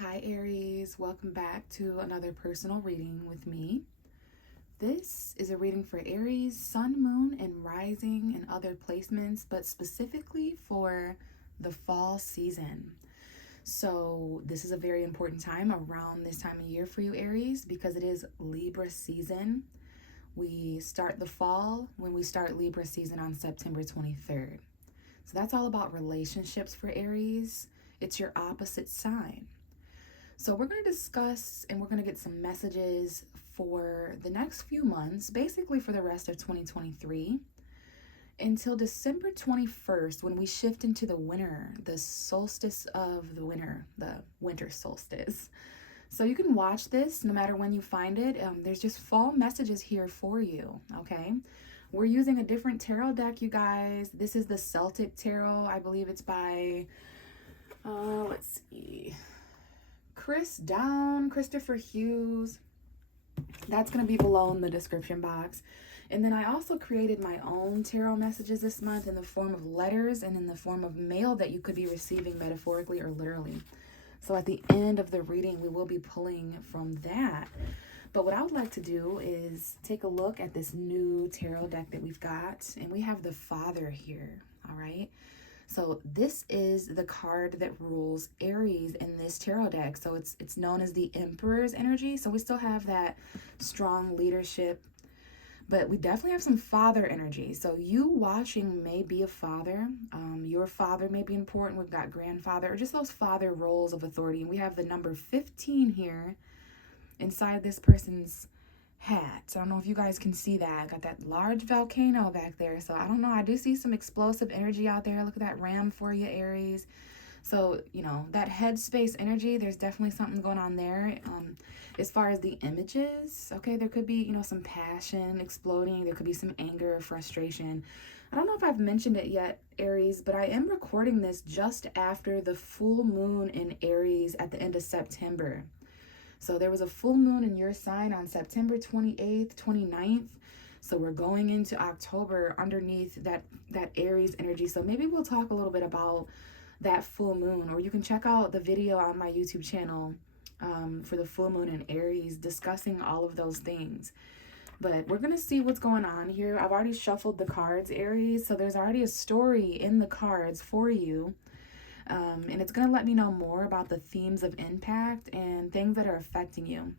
Hi Aries, welcome back to another personal reading with me. This is a reading for Aries, Sun, Moon, and Rising and other placements, but specifically for the fall season. So this is a very important time around this time of year for you Aries because it is Libra season. We start the fall when we start Libra season on September 23rd. So that's all about relationships for Aries. It's your opposite sign. So we're going to discuss and we're going to get some messages for the next few months, basically for the rest of 2023, until December 21st when we shift into the winter, the solstice of the winter solstice. So you can watch this no matter when you find it. There's just fall messages here for you, okay? We're using a different tarot deck, you guys. This is the Celtic tarot. I believe it's by, let's see, Kristoffer Hughes. That's going to be below in the description box. And then I also created my own tarot messages this month in the form of letters and in the form of mail that you could be receiving metaphorically or literally. So at the end of the reading, we will be pulling from that. But what I would like to do is take a look at this new tarot deck that we've got. And we have the Father here, all right? So this is the card that rules Aries in this tarot deck. So it's known as the Emperor's energy. So we still have that strong leadership, but we definitely have some father energy. So you watching may be a father. Your father may be important. We've got grandfather or just those father roles of authority. And we have the number 15 here inside this person's hat. I don't know if you guys can see that. I got that large volcano back there. So I don't know. I do see some explosive energy out there. Look at that ram for you, Aries. So, you know, that headspace energy, there's definitely something going on there. As far as the images, okay, there could be, you know, some passion exploding. There could be some anger, frustration. I don't know if I've mentioned it yet, Aries, but I am recording this just after the full moon in Aries at the end of September. So there was a full moon in your sign on September 28th, 29th. So we're going into October underneath that Aries energy. So maybe we'll talk a little bit about that full moon, or you can check out the video on my YouTube channel for the full moon in Aries discussing all of those things. But we're going to see what's going on here. I've already shuffled the cards, Aries. So there's already a story in the cards for you. And it's going to let me know more about the themes of impact and things that are affecting you.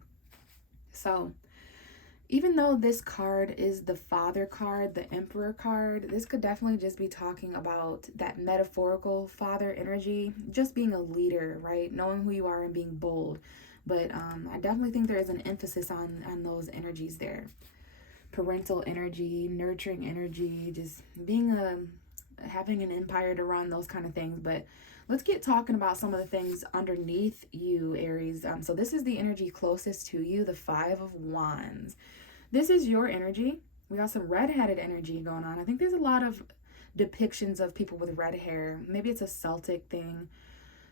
So even though this card is the Father card, the Emperor card, this could definitely just be talking about that metaphorical father energy, just being a leader, right? Knowing who you are and being bold. But I definitely think there is an emphasis on those energies there. Parental energy, nurturing energy, just being having an empire to run, those kind of things. But let's get talking about some of the things underneath you, Aries. So this is the energy closest to you, the Five of Wands. This is your energy. We got some red-headed energy going on. I think there's a lot of depictions of people with red hair. Maybe it's a Celtic thing.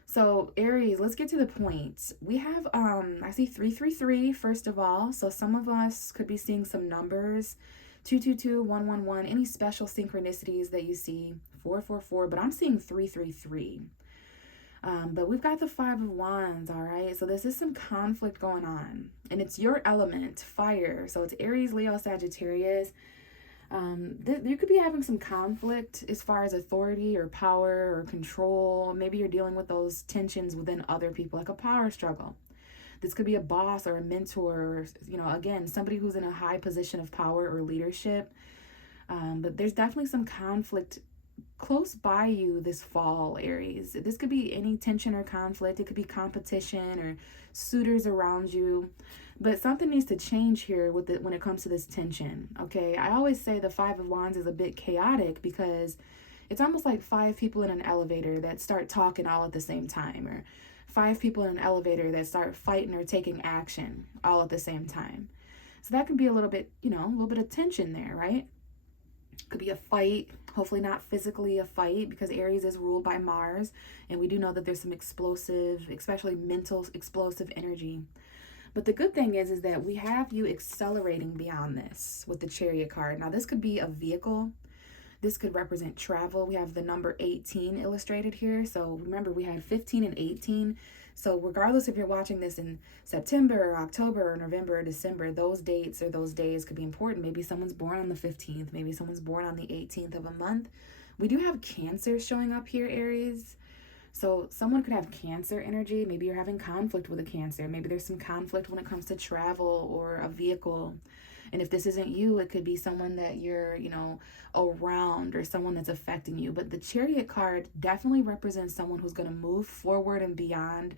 So Aries, let's get to the point. We have, I see 333 first of all. So some of us could be seeing some numbers. 222, 111, any special synchronicities that you see, 444, but I'm seeing 333. But we've got the Five of Wands, all right? So this is some conflict going on. And it's your element, fire. So it's Aries, Leo, Sagittarius. You could be having some conflict as far as authority or power or control. Maybe you're dealing with those tensions within other people, like a power struggle. This could be a boss or a mentor, or, you know, again, somebody who's in a high position of power or leadership. But there's definitely some conflict close by you this fall, Aries. This could be any tension or conflict. It could be competition or suitors around you. But something needs to change here with it when it comes to this tension, okay? I always say the Five of Wands is a bit chaotic because it's almost like five people in an elevator that start talking all at the same time, or five people in an elevator that start fighting or taking action all at the same time. So that could be a little bit, you know, a little bit of tension there, right? Could be a fight, hopefully not physically a fight, because Aries is ruled by Mars, and we do know that there's some explosive, especially mental explosive energy. But the good thing is that we have you accelerating beyond this with the Chariot card. Now, this could be a vehicle. This could represent travel. We have the number 18 illustrated here. So remember, we had 15 and 18. So regardless if you're watching this in September or October or November or December, those dates or those days could be important. Maybe someone's born on the 15th, maybe someone's born on the 18th of a month. We do have Cancer showing up here, Aries. So someone could have Cancer energy. Maybe you're having conflict with a Cancer. Maybe there's some conflict when it comes to travel or a vehicle. And if this isn't you, it could be someone that you're, around, or someone that's affecting you. But the Chariot card definitely represents someone who's going to move forward and beyond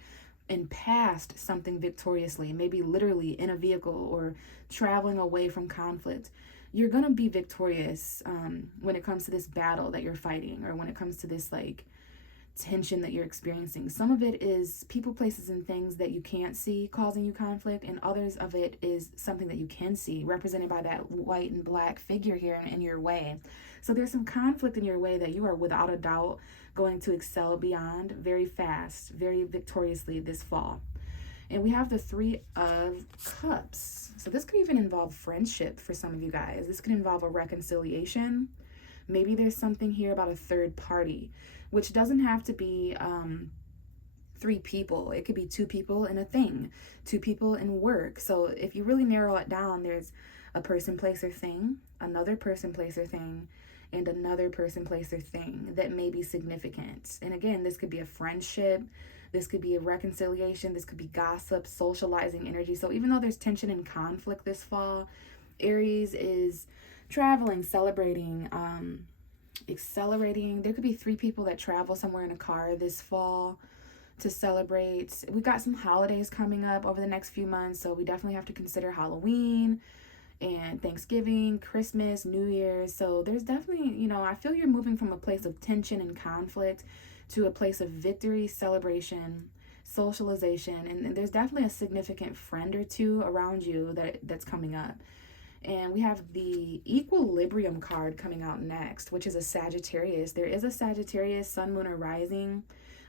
and past something victoriously, maybe literally in a vehicle or traveling away from conflict. You're going to be victorious when it comes to this battle that you're fighting, or when it comes to this tension that you're experiencing. Some of it is people, places, and things that you can't see causing you conflict, and others of it is something that you can see, represented by that white and black figure here in your way. So there's some conflict in your way that you are without a doubt going to excel beyond very fast, very victoriously this fall. And we have the Three of Cups. So this could even involve friendship for some of you guys. This could involve a reconciliation. Maybe there's something here about a third party, which doesn't have to be 3 people. It could be 2 people in a thing, 2 people in work. So if you really narrow it down, there's a person, place, or thing, another person, place, or thing, and another person, place, or thing that may be significant. And again, this could be a friendship. This could be a reconciliation. This could be gossip, socializing energy. So even though there's tension and conflict this fall, Aries is traveling, celebrating, accelerating. There could be 3 people that travel somewhere in a car this fall to celebrate. We've got some holidays coming up over the next few months, so we definitely have to consider Halloween and Thanksgiving, Christmas, New Year's. So there's definitely, I feel you're moving from a place of tension and conflict to a place of victory, celebration, socialization, and there's definitely a significant friend or 2 around you that's coming up. And we have the Equilibrium card coming out next, which is a Sagittarius. There is a Sagittarius, Sun, Moon, or Rising.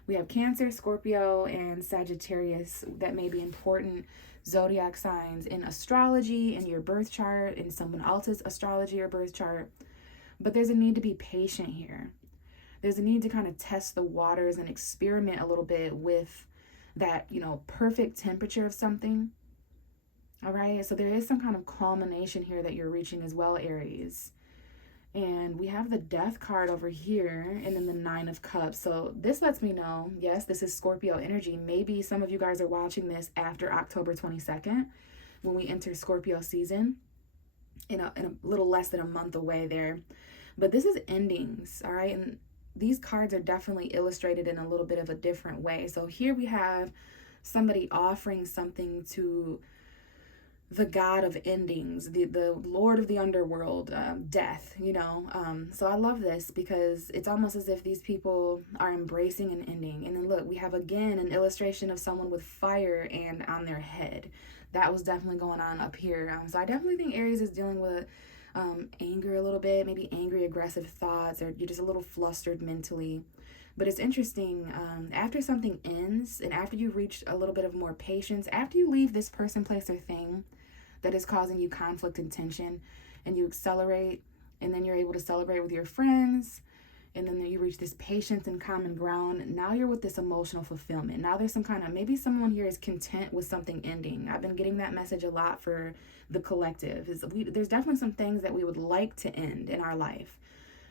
We have Cancer, Scorpio, and Sagittarius that may be important zodiac signs in astrology, in your birth chart, in someone else's astrology or birth chart. But there's a need to be patient here. There's a need to kind of test the waters and experiment a little bit with that, perfect temperature of something. All right, so there is some kind of culmination here that you're reaching as well, Aries. And we have the Death card over here, and then the 9 of Cups. So this lets me know, yes, this is Scorpio energy. Maybe some of you guys are watching this after October 22nd, when we enter Scorpio season, in a little less than a month away there. But this is endings, all right? And these cards are definitely illustrated in a little bit of a different way. So here we have somebody offering something to the god of endings, the lord of the underworld, death, so I love this because it's almost as if these people are embracing an ending. And then look, we have again an illustration of someone with fire and on their head. That was definitely going on up here. So I definitely think Aries is dealing with anger a little bit, maybe angry, aggressive thoughts, or you're just a little flustered mentally. But it's interesting, after something ends and after you reach a little bit of more patience, after you leave this person, place, or thing that is causing you conflict and tension, and you accelerate, and then you're able to celebrate with your friends, and then you reach this patience and common ground. Now you're with this emotional fulfillment. Now there's some kind of, maybe someone here is content with something ending. I've been getting that message a lot for the collective. There's definitely some things that we would like to end in our life.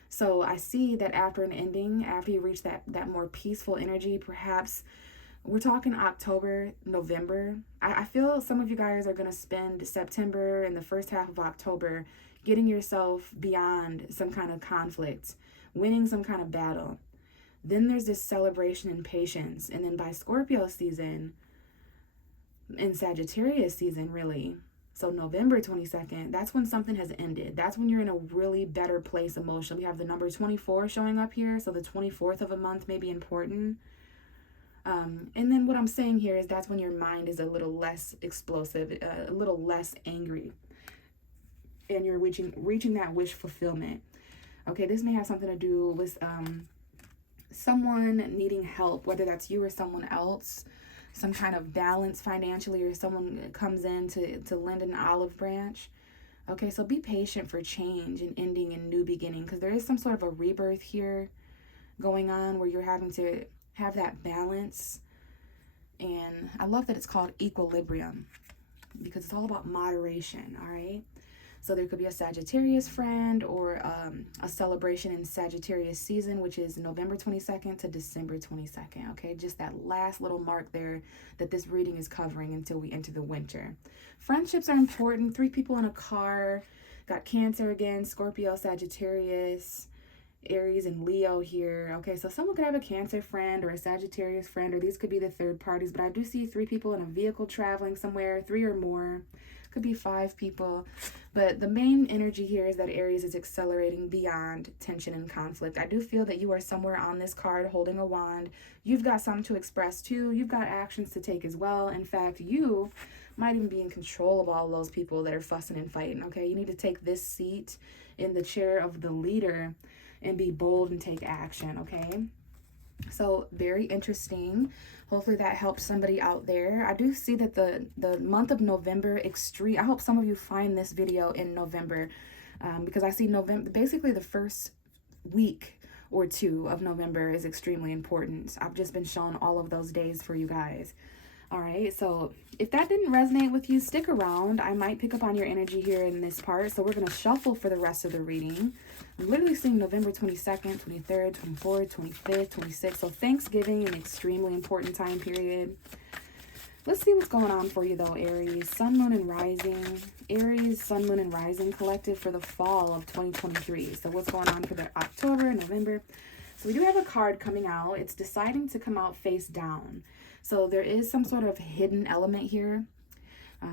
So I see that after an ending, after you reach that more peaceful energy, perhaps we're talking October, November. I feel some of you guys are going to spend September and the first half of October getting yourself beyond some kind of conflict, winning some kind of battle. Then there's this celebration and patience. And then by Scorpio season, in Sagittarius season, really, so November 22nd, that's when something has ended. That's when you're in a really better place emotionally. We have the number 24 showing up here, so the 24th of a month may be important. And then what I'm saying here is that's when your mind is a little less explosive, a little less angry, and you're reaching that wish fulfillment. Okay, this may have something to do with someone needing help, whether that's you or someone else, some kind of balance financially, or someone comes in to lend an olive branch. Okay, so be patient for change and ending and new beginning, because there is some sort of a rebirth here going on where you're having to have that balance And I love that it's called equilibrium because it's all about moderation, all right? So there could be a Sagittarius friend or a celebration in Sagittarius season, which is November 22nd to December 22nd, okay? Just that last little mark there that this reading is covering until we enter the winter. Friendships are important. 3 people in a car. Got Cancer again, Scorpio, Sagittarius, Aries, and Leo here. Okay, so someone could have a Cancer friend or a Sagittarius friend, or these could be the third parties, but I do see 3 people in a vehicle traveling somewhere, 3 or more. Could be 5 people. But the main energy here is that Aries is accelerating beyond tension and conflict. I do feel that you are somewhere on this card holding a wand. You've got something to express too. You've got actions to take as well. In fact, you might even be in control of all those people that are fussing and fighting, okay? You need to take this seat in the chair of the leader and be bold and take action, okay? So very interesting. Hopefully that helps somebody out there. I do see that the month of November extreme. I hope some of you find this video in November because I see November, basically the first week or 2 of November is extremely important. I've just been shown all of those days for you guys. All right, so if that didn't resonate with you, stick around. I might pick up on your energy here in this part. So we're going to shuffle for the rest of the reading. I'm literally seeing November 22nd, 23rd, 24th, 25th, 26th. So Thanksgiving, an extremely important time period. Let's see what's going on for you though, Aries. Sun, Moon, and Rising. Aries, Sun, Moon, and Rising collective for the fall of 2023. So what's going on for the October, November? So we do have a card coming out. It's deciding to come out face down. So there is some sort of hidden element here.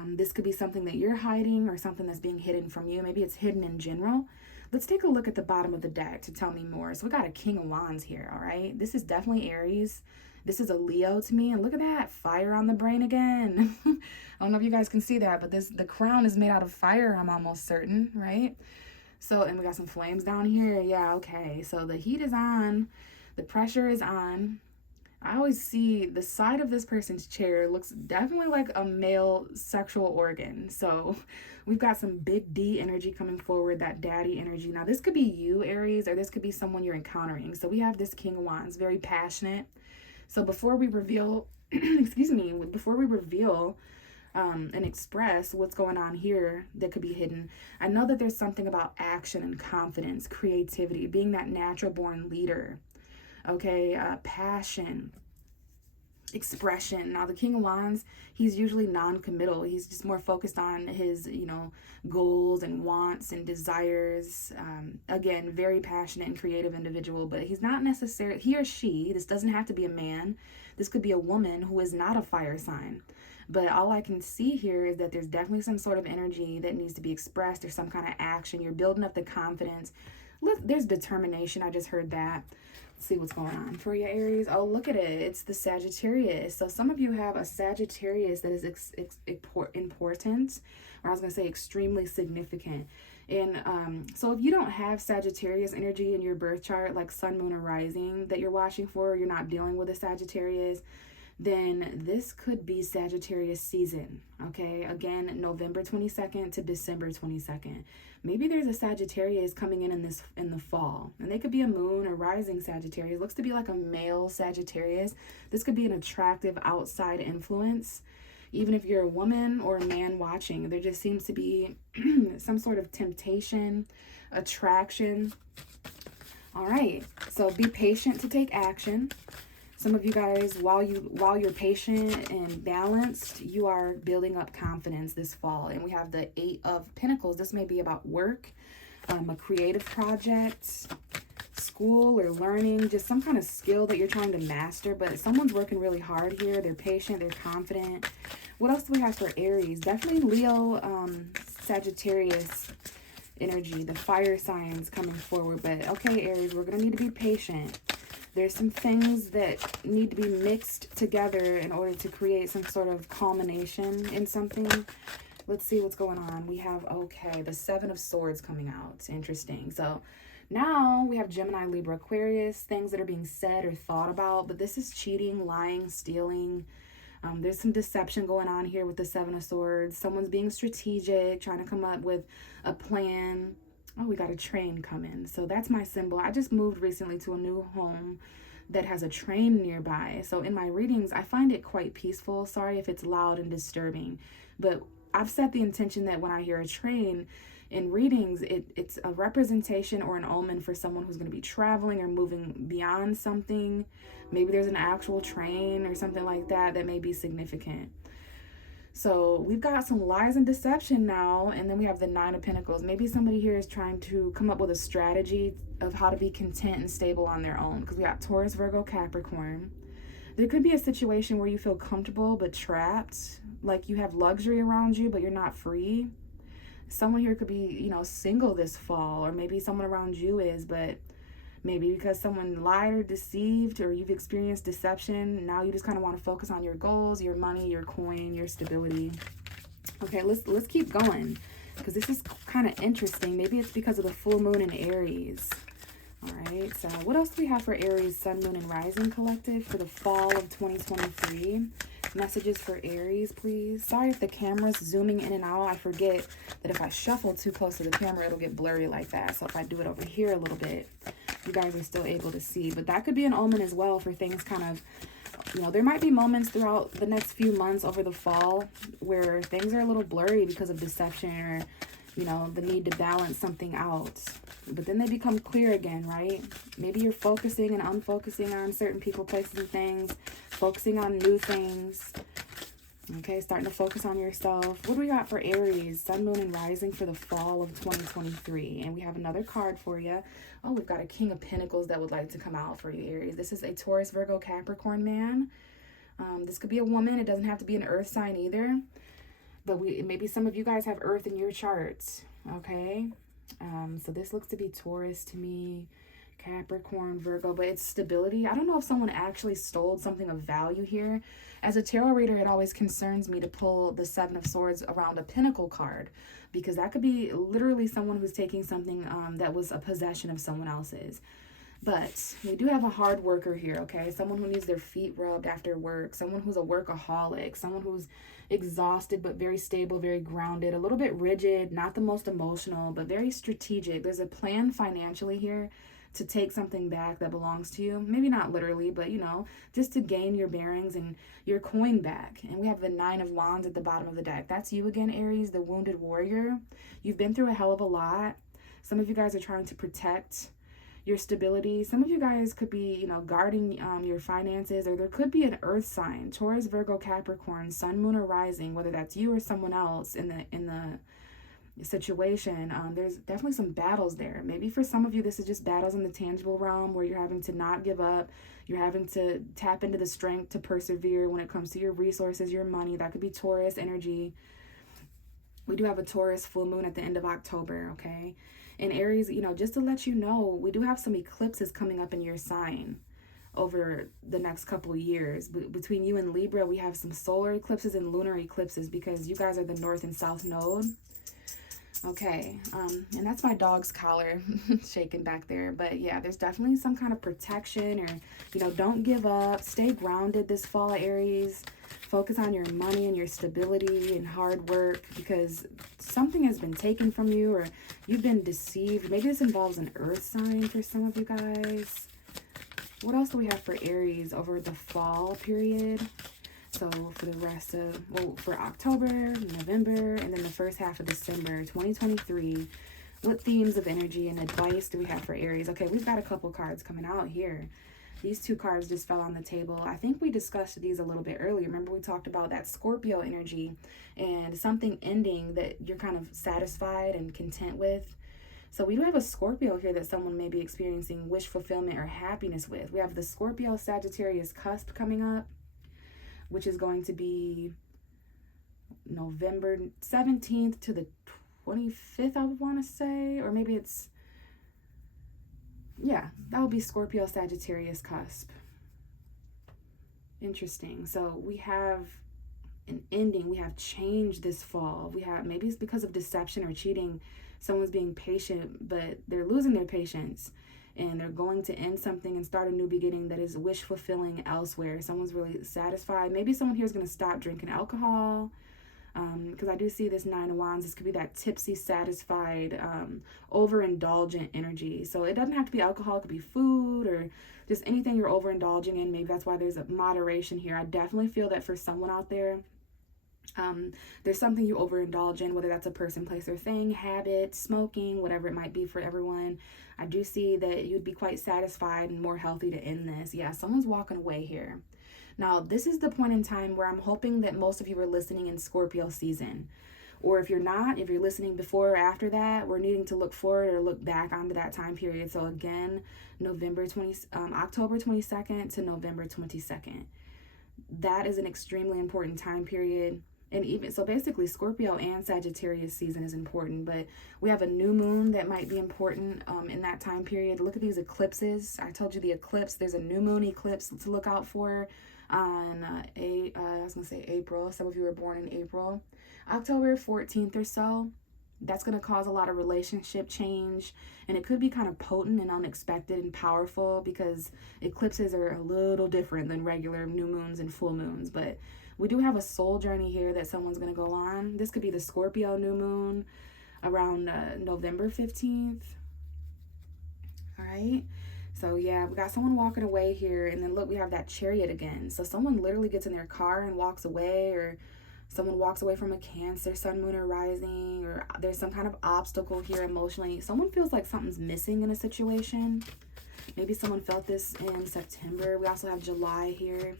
This could be something that you're hiding or something that's being hidden from you. Maybe it's hidden in general. Let's take a look at the bottom of the deck to tell me more. So we got a King of Wands here, all right? This is definitely Aries. This is a Leo to me. And look at that, fire on the brain again. I don't know if you guys can see that, but the crown is made out of fire, I'm almost certain, right? So, and we got some flames down here. Yeah, okay. So the heat is on. The pressure is on. I always see the side of this person's chair looks definitely like a male sexual organ. So we've got some big D energy coming forward, that daddy energy. Now this could be you, Aries, or this could be someone you're encountering. So we have this King of Wands, very passionate. So before we reveal, excuse me, before we reveal and express what's going on here that could be hidden, I know that there's something about action and confidence, creativity, being that natural born leader. Okay, passion, expression. Now the King of Wands, he's usually non-committal. He's just more focused on his, goals and wants and desires. Again, very passionate and creative individual, but he's not necessarily, he or she, this doesn't have to be a man. This could be a woman who is not a fire sign. But all I can see here is that there's definitely some sort of energy that needs to be expressed. There's some kind of action. You're building up the confidence. Look, there's determination. I just heard that. See what's going on for you, Aries. Oh, look at it. It's the Sagittarius. So some of you have a Sagittarius that is important, or I was going to say extremely significant. And so if you don't have Sagittarius energy in your birth chart, like Sun, Moon, or Rising that you're watching for, you're not dealing with a Sagittarius, then this could be Sagittarius season, okay? Again, November 22nd to December 22nd. Maybe there's a Sagittarius coming in the fall, and they could be a moon or rising Sagittarius. Looks to be like a male Sagittarius. This could be an attractive outside influence. Even if you're a woman or a man watching, there just seems to be some sort of temptation, attraction. All right, so be patient to take action. Some of you guys, while you're patient and balanced, you are building up confidence this fall. And we have the 8 of Pentacles. This may be about work, a creative project, school or learning, just some kind of skill that you're trying to master. But someone's working really hard here. They're patient, they're confident. What else do we have for Aries? Definitely Leo, Sagittarius energy, the fire signs coming forward. But okay, Aries, we're going to need to be patient. There's some things that need to be mixed together in order to create some sort of culmination in something. Let's see what's going on. We have, okay, the 7 of Swords coming out. Interesting. So now we have Gemini, Libra, Aquarius, things that are being said or thought about. But this is cheating, lying, stealing. There's some deception going on here with the 7 of Swords. Someone's being strategic, trying to come up with a plan. Oh, we got a train coming. So that's my symbol. I just moved recently to a new home. that has a train nearby. So in my readings, I find it quite peaceful. Sorry if it's loud and disturbing, but I've set the intention that when I hear a train in readings, it's a representation or an omen for someone who's going to be traveling or moving beyond something. Maybe there's an actual train or something like that that may be significant. So we've got some lies and deception now, and then we have the Nine of Pentacles. Maybe somebody here is trying to come up with a strategy of how to be content and stable on their own, because we got Taurus, Virgo, Capricorn. There could be a situation where you feel comfortable but trapped, like you have luxury around you but you're not free. Someone here could be, you know, single this fall, or maybe someone around you is, but maybe because someone lied or deceived, or you've experienced deception, now you just kind of want to focus on your goals, your money, your coin, your stability. Okay, let's keep going, because this is kind of interesting. Maybe it's because of the full moon in Aries. All right, so what else do we have for Aries, Sun, Moon, and Rising Collective for the fall of 2023? Messages for Aries, please. Sorry if the camera's zooming in and out. I forget that if I shuffle too close to the camera, it'll get blurry like that. So if I do it over here a little bit, you guys are still able to see. But that could be an omen as well for things kind of, you know, there might be moments throughout the next few months over the fall where things are a little blurry because of deception, or, you know, the need to balance something out. But then they become clear again, right? Maybe you're focusing and unfocusing on certain people, places, and things, focusing on new things. Okay, starting to focus on yourself. What do we got for Aries, Sun, Moon, and Rising for the fall of 2023? And we have another card for you. Oh, we've got a King of Pentacles that would like to come out for you, Aries. This is a Taurus, Virgo, Capricorn man. This could be a woman. It doesn't have to be an earth sign either. But maybe some of you guys have earth in your charts, okay? So this looks to be Taurus to me, Capricorn, Virgo, but it's stability. I don't know if someone actually stole something of value here. As a tarot reader, it always concerns me to pull the Seven of Swords around a Pentacle card, because that could be literally someone who's taking something that was a possession of someone else's. But we do have a hard worker here, okay? Someone who needs their feet rubbed after work, someone who's a workaholic, someone who's exhausted but very stable, very grounded, a little bit rigid, not the most emotional, but very strategic. There's a plan financially here to take something back that belongs to you. Maybe not literally, but, you know, just to gain your bearings and your coin back. And we have the Nine of Wands at the bottom of the deck. That's you again, Aries, the wounded warrior. You've been through a hell of a lot. Some of you guys are trying to protect your stability. Some of you guys could be, you know, guarding your finances, or there could be an earth sign, Taurus, Virgo, Capricorn, Sun, Moon, or Rising, whether that's you or someone else in the situation. There's definitely some battles there. Maybe for some of you, this is just battles in the tangible realm where you're having to not give up. You're having to tap into the strength to persevere when it comes to your resources, your money. That could be Taurus energy. We do have a Taurus full moon at the end of October, okay? And Aries, you know, just to let you know, we do have some eclipses coming up in your sign over the next couple of years. Between you and Libra, we have some solar eclipses and lunar eclipses, because you guys are the north and south node. Okay, and that's my dog's collar shaking back there. But yeah, there's definitely some kind of protection, or, you know, don't give up. Stay grounded this fall, Aries. Focus on your money and your stability and hard work, because something has been taken from you, or you've been deceived. Maybe this involves an earth sign for some of you guys. What else do we have for Aries over the fall period? So for the rest of, well, for October, November, and then the first half of December 2023, what themes of energy and advice do we have for Aries? Okay, we've got a couple cards coming out here. These two cards just fell on the table. I think we discussed these a little bit earlier. Remember, we talked about that Scorpio energy and something ending that you're kind of satisfied and content with. So we do have a Scorpio here that someone may be experiencing wish fulfillment or happiness with. We have the Scorpio Sagittarius cusp coming up, which is going to be November 17th to the 25th, I would want to say. Or maybe it's, yeah, that would be Scorpio Sagittarius cusp. Interesting. So we have an ending. We have change this fall. We have, maybe it's because of deception or cheating. Someone's being patient, but they're losing their patience, and they're going to end something and start a new beginning that is wish fulfilling elsewhere. Someone's really satisfied. Maybe someone here is going to stop drinking alcohol. Because I do see this Nine of Wands. This could be that tipsy, satisfied, overindulgent energy. So it doesn't have to be alcohol. It could be food or just anything you're overindulging in. Maybe that's why there's a moderation here. I definitely feel that for someone out there, there's something you overindulge in, whether that's a person, place, or thing, habit, smoking, whatever it might be for everyone. I do see that you'd be quite satisfied and more healthy to end this. Yeah, someone's walking away here. Now, this is the point in time where I'm hoping that most of you are listening in Scorpio season. Or if you're not, if you're listening before or after that, we're needing to look forward or look back onto that time period. So again, October 22nd to November 22nd. That is an extremely important time period. And even so, basically Scorpio and Sagittarius season is important, but we have a new moon that might be important in that time period. Look at these eclipses. I told you the eclipse, there's a new moon eclipse to look out for on April. Some of you were born in April. October 14th or so. That's going to cause a lot of relationship change, and it could be kind of potent and unexpected and powerful because eclipses are a little different than regular new moons and full moons. But we do have a soul journey here that someone's going to go on. This could be the Scorpio new moon around November 15th. All right. So yeah, we got someone walking away here, and then look, we have that Chariot again. So someone literally gets in their car and walks away, or someone walks away from a Cancer, sun, moon, or rising, or there's some kind of obstacle here emotionally. Someone feels like something's missing in a situation. Maybe someone felt this in September. We also have July here.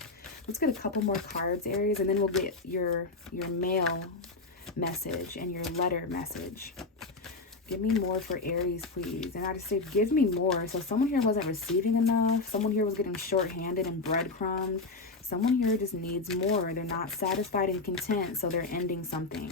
Let's get a couple more cards, Aries, and then we'll get your mail message and your letter message. Give me more for Aries, please. And I just say, give me more. So someone here wasn't receiving enough. Someone here was getting short-handed and breadcrumbed. Someone here just needs more. They're not satisfied and content, so they're ending something.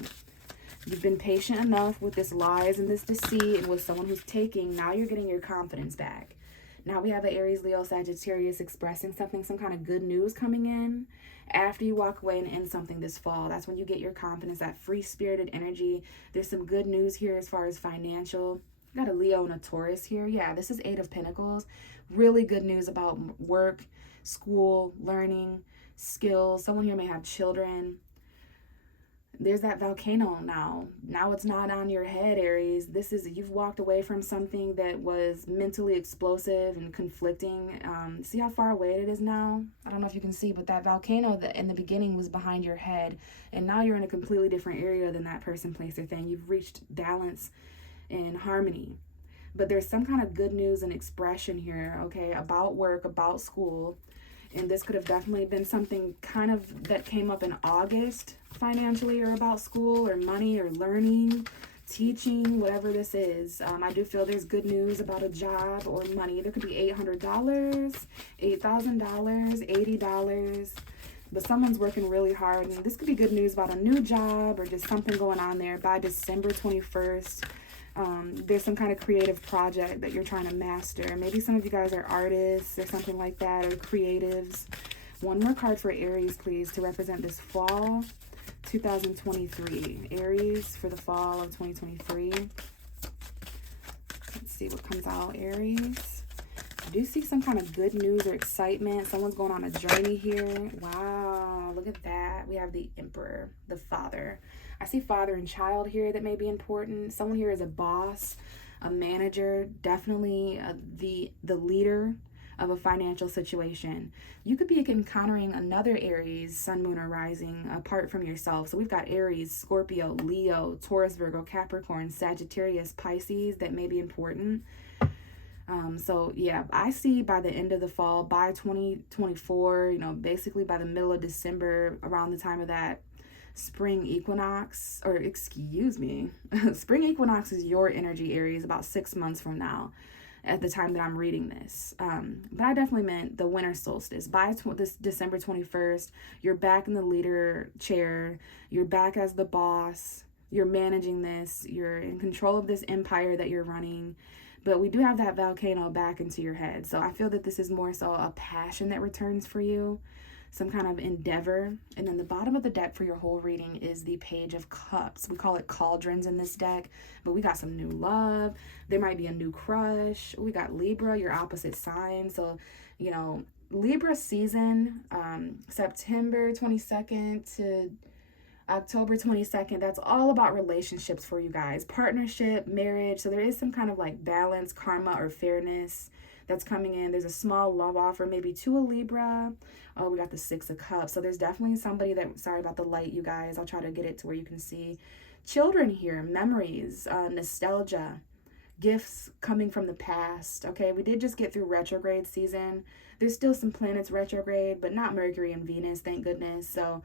You've been patient enough with this lies and this deceit and with someone who's taking. Now you're getting your confidence back. Now we have an Aries, Leo, Sagittarius expressing something, some kind of good news coming in. After you walk away and end something this fall, that's when you get your confidence, that free-spirited energy. There's some good news here as far as financial. Got a Leo and a Taurus here. Yeah, this is Eight of Pentacles. Really good news about work, school, learning, skills. Someone here may have children. There's that volcano now. Now it's not on your head, Aries. This is, you've walked away from something that was mentally explosive and conflicting. See how far away it is now? I don't know if you can see, but that volcano that in the beginning was behind your head, and now you're in a completely different area than that person, place, or thing. You've reached balance and harmony. But there's some kind of good news and expression here, okay, about work, about school. And this could have definitely been something kind of that came up in August financially, or about school or money or learning, teaching, whatever this is. I do feel there's good news about a job or money. There could be $800, $8,000, $80. But someone's working really hard. And this could be good news about a new job or just something going on there by December 21st. There's some kind of creative project that you're trying to master. Maybe some of you guys are artists or something like that, or creatives. One more card for Aries, please, to represent this fall 2023. Aries for the fall of 2023. Let's see what comes out, Aries. I do see some kind of good news or excitement. Someone's going on a journey here. Wow, look at that. We have the Emperor, the Father. I see father and child here that may be important. Someone here is a boss, a manager, definitely the leader of a financial situation. You could be encountering another Aries, sun, moon, or rising apart from yourself. So we've got Aries, Scorpio, Leo, Taurus, Virgo, Capricorn, Sagittarius, Pisces that may be important. So yeah, I see by the end of the fall, by 2024, basically by the middle of December, around the time of that spring equinox, or excuse me, spring equinox is your energy, Aries, about 6 months from now at the time that I'm reading this. But I definitely meant the winter solstice. By this December 21st, you're back in the leader chair. You're back as the boss. You're managing this. You're in control of this empire that you're running. But we do have that volcano back into your head. So I feel that this is more so a passion that returns for you, some kind of endeavor. And then the bottom of the deck for your whole reading is the Page of Cups. We call it cauldrons in this deck, but we got some new love. There might be a new crush. We got Libra, your opposite sign. So, Libra season, September 22nd to October 22nd, that's all about relationships for you guys. Partnership, marriage. So there is some kind of like balance, karma, or fairness that's coming in. There's a small love offer, maybe to a Libra. Oh, we got the Six of Cups. So there's definitely somebody that, sorry about the light, you guys. I'll try to get it to where you can see. Children here, memories, nostalgia, gifts coming from the past. Okay, we did just get through retrograde season. There's still some planets retrograde, but not Mercury and Venus, thank goodness. So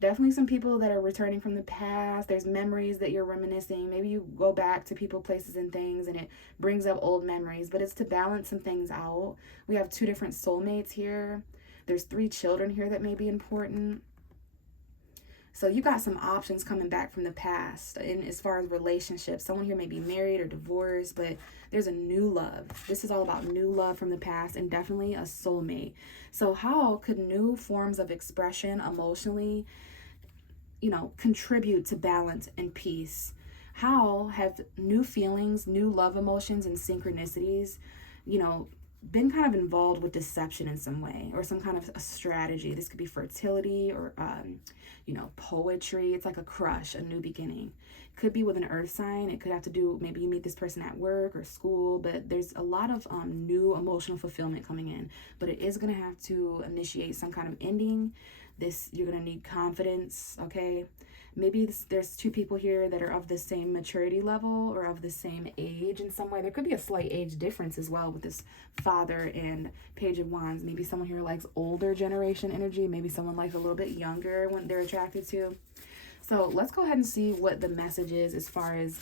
definitely some people that are returning from the past. There's memories that you're reminiscing. Maybe you go back to people, places, and things, and it brings up old memories, but it's to balance some things out. We have 2 different soulmates here. There's 3 children here that may be important. So you got some options coming back from the past. And as far as relationships, someone here may be married or divorced, but there's a new love. This is all about new love from the past and definitely a soulmate. So how could new forms of expression emotionally, contribute to balance and peace? How have new feelings, new love emotions, and synchronicities, been kind of involved with deception in some way or some kind of a strategy? This could be fertility or, poetry. It's like a crush, a new beginning. Could be with an earth sign. It could have to do, maybe you meet this person at work or school, but there's a lot of new emotional fulfillment coming in, but it is going to have to initiate some kind of ending. You're going to need confidence, okay? Maybe there's 2 people here that are of the same maturity level or of the same age in some way. There could be a slight age difference as well with this Father and Page of Wands. Maybe someone here likes older generation energy. Maybe someone likes a little bit younger when they're attracted to. So let's go ahead and see what the message is as far as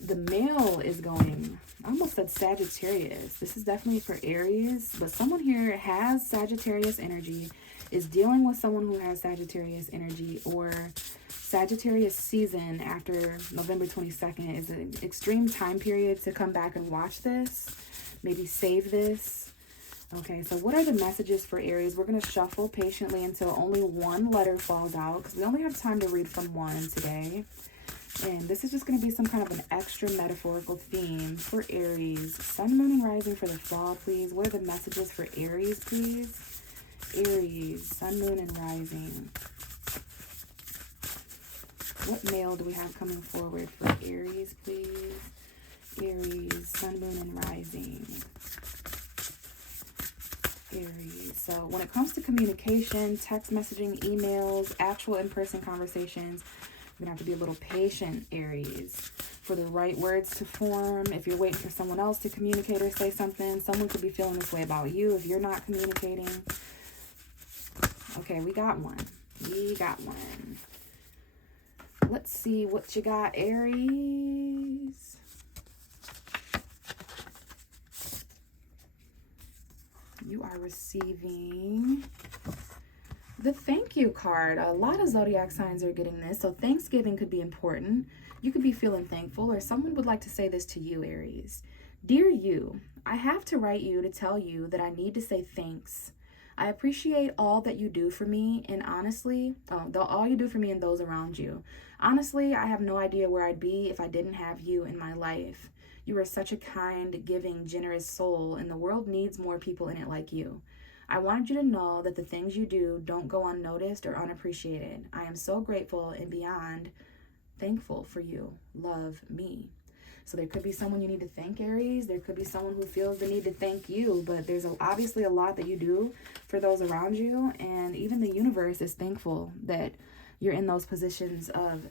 the male is going. I almost said Sagittarius. This is definitely for Aries, but someone here has Sagittarius energy, is dealing with someone who has Sagittarius energy, or Sagittarius season after November 22nd is an extreme time period to come back and watch this. Maybe save this. Okay, so what are the messages for Aries? We're going to shuffle patiently until only one letter falls out, because we only have time to read from one today. And this is just going to be some kind of an extra metaphorical theme for Aries. Sun, Moon, and Rising for the fall, please. What are the messages for Aries, please? Aries, Sun, Moon, and Rising. What male do we have coming forward for Aries, please? Aries, Sun, Moon, and Rising. Aries. So when it comes to communication, text messaging, emails, actual in-person conversations, you're going to have to be a little patient, Aries, for the right words to form. If you're waiting for someone else to communicate or say something, someone could be feeling this way about you if you're not communicating. Okay, we got one. Let's see what you got, Aries. You are receiving the thank you card. A lot of zodiac signs are getting this, so Thanksgiving could be important. You could be feeling thankful, or someone would like to say this to you, Aries. Dear you, I have to write you to tell you that I need to say thanks. I appreciate all that you do for me, and honestly, all you do for me and those around you. Honestly, I have no idea where I'd be if I didn't have you in my life. You are such a kind, giving, generous soul, and the world needs more people in it like you. I wanted you to know that the things you do don't go unnoticed or unappreciated. I am so grateful and beyond thankful for you. Love, me. So there could be someone you need to thank, Aries. There could be someone who feels the need to thank you, but there's obviously a lot that you do for those around you, and even the universe is thankful that you're in those positions of,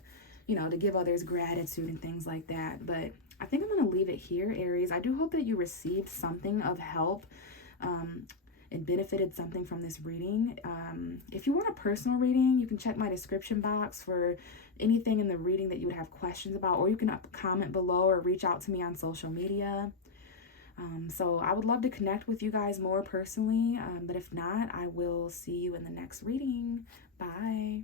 to give others gratitude and things like that. But I think I'm going to leave it here, Aries. I do hope that you received something of help and benefited something from this reading. If you want a personal reading, you can check my description box for anything in the reading that you would have questions about, or you can comment below or reach out to me on social media. So I would love to connect with you guys more personally, but if not, I will see you in the next reading. Bye.